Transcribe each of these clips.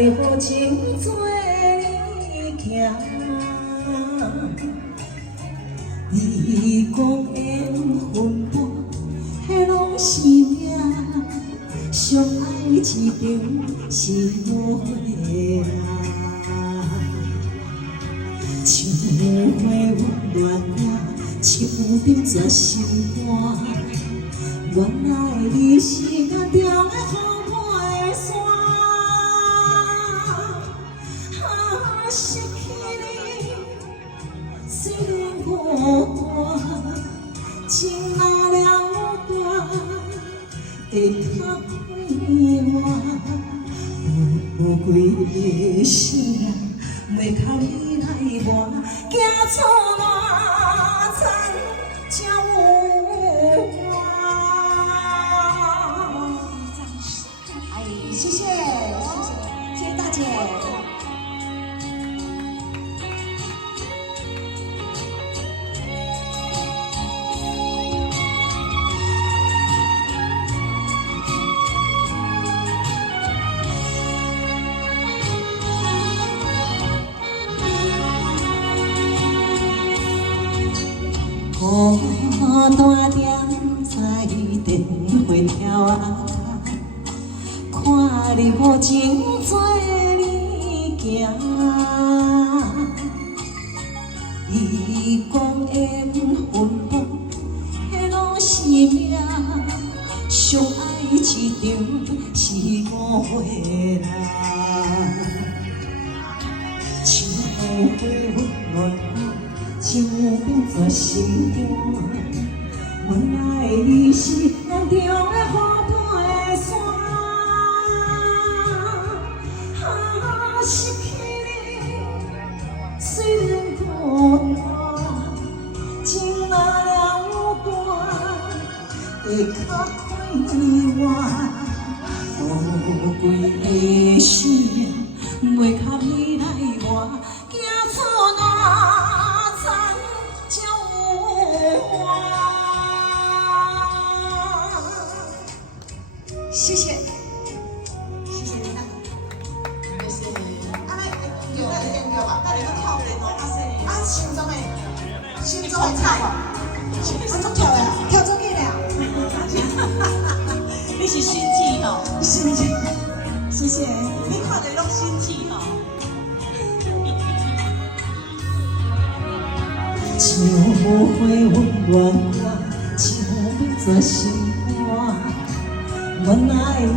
你好情做你行，你讲缘分薄，迄拢是命，相爱一场是误会啊。像花温暖呀，树顶绝心肝，原来你是眼中的雨袂散。 失去你，虽然孤单，情若了断，会较快活。有几个生，袂靠你来磨，行出烂残才有我。哎，谢谢，谢谢大姐。 孤单踮在电话条啊，看你无情做你行。伊讲缘分薄，迄拢是命，相爱一场是误会啦。像花温暖。 树顶绝心肝，原来你是眼中的雨袂散。失去你，虽然孤单，情若了断，会较快活。富贵的生命，袂靠你来磨，行出烂。 谢谢，谢谢你看，谢谢。啊，来，有那个点歌吧，那你都跳舞哦，啊，心中的菜，啊，怎跳的啊？跳做起来啊？你是心机哦，心机，谢谢。你看着拢心机哦。像花温暖呀，树顶绝心肝。 原来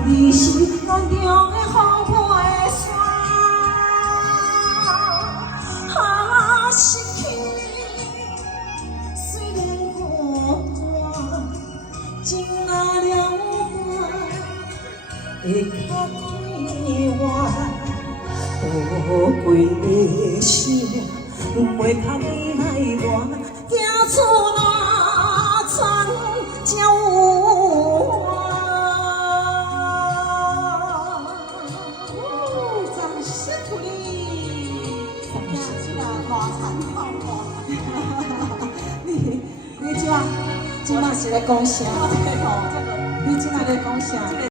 你是眼中的雨袂散，失去你，虽然孤单，情若了断，会较快活。富贵的生命，袂靠你来磨，行出烂残才有。 你即马是咧讲啥？你即马咧讲啥？